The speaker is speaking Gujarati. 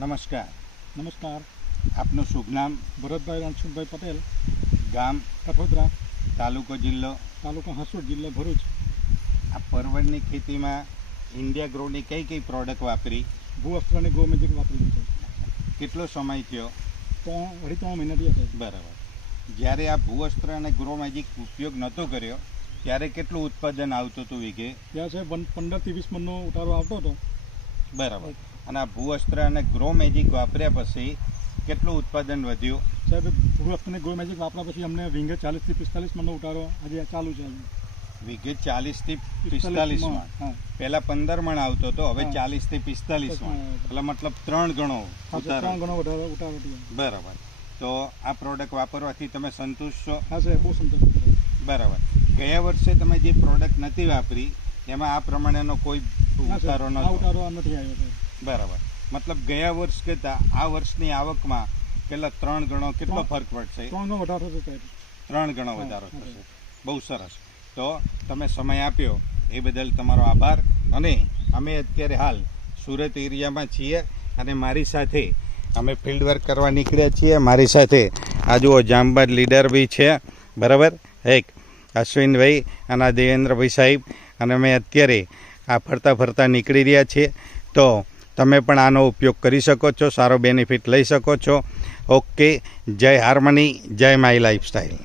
નમસ્કાર. નમસ્કાર. આપનું શુભ નામ? ભરતભાઈ રણછોડભાઈ પટેલ, ગામ? કઠોદરા, તાલુકો? જિલ્લો? તાલુકો હાંસોડ, જિલ્લો ભરૂચ. આ પરવળની ખેતીમાં ઇન્ડિયા ગ્રોની કઈ કઈ પ્રોડક્ટ વાપરી? ભૂવસ્ત્ર અને ગો મેજિક વાપરેલું છે. કેટલો સમય થયો? 3 મહિનાથી હશે. બરાબર. જ્યારે આ ભૂવસ્ત્ર અને ગ્રો મેજિક ઉપયોગ નહોતો કર્યો ત્યારે કેટલું ઉત્પાદન આવતું હતું વીઘે? ત્યાં છે 15 થી 20 મણનો ઉતારો આવતો હતો. બરાબર. અને આ ભૂવસ્ત્ર અને ગ્રો મેજિક વાપર્યા પછી કેટલું ઉત્પાદન વધ્યું? સાહેબ, ભૂવસ્ત્ર અને ગો મેજિક વાપર્યા પછી અમને વીંગે 40 થી 45 મણનો ઉતારો આજે ચાલુ છે. વીઘે 40 થી 45 મણ. હા, પહેલા 15 મણ આવતો હતો, હવે હા. 40 થી 45 મણ. એટલે મતલબ 3 ગણો ઉતારો. 3 ગણો વધારે ઉતારો થયો. બરાબર. તો આ પ્રોડક્ટ વાપરવાથી તમે સંતુષ્ટ છો? હા સાહેબ, બહુ સંતોષ. બરાબર. ગયા વર્ષે તમે જે પ્રોડક્ટ નથી વાપરી એમાં આ પ્રમાણેનો કોઈ ઉતારો નહોતો? ઉતારો નથી આવ્યો. બરાબર. મતલબ ગયા વર્ષ કરતાં આ વર્ષની આવકમાં કેટલા 3 ગણો કેટલો ફરક પડશે? 3 ગણો વધારો થશે સાહેબ. 3 ગણો વધારો થશે. બહુ સરસ. તો તમે સમય આપ્યો એ બદલ તમારો આભાર. અને અમે અત્યારે હાલ સુરત એરિયામાં છીએ અને મારી સાથે અમે ફિલ્ડ વર્ક કરવા નીકળ્યા છીએ. મારી સાથે આ જુઓ જામબાદ લીડર બી છે, બરાબર, એક અશ્વિનભાઈ અને આ દેવેન્દ્રભાઈ સાહેબ, અને અમે અત્યારે આ ફરતા ફરતા નીકળી રહ્યા છીએ. તો તમે પણ આનો ઉપયોગ કરી શકો છો, સારો બેનિફિટ લઈ શકો છો. ઓકે. જય હાર્મની, જય માય લાઈફસ્ટાઈલ.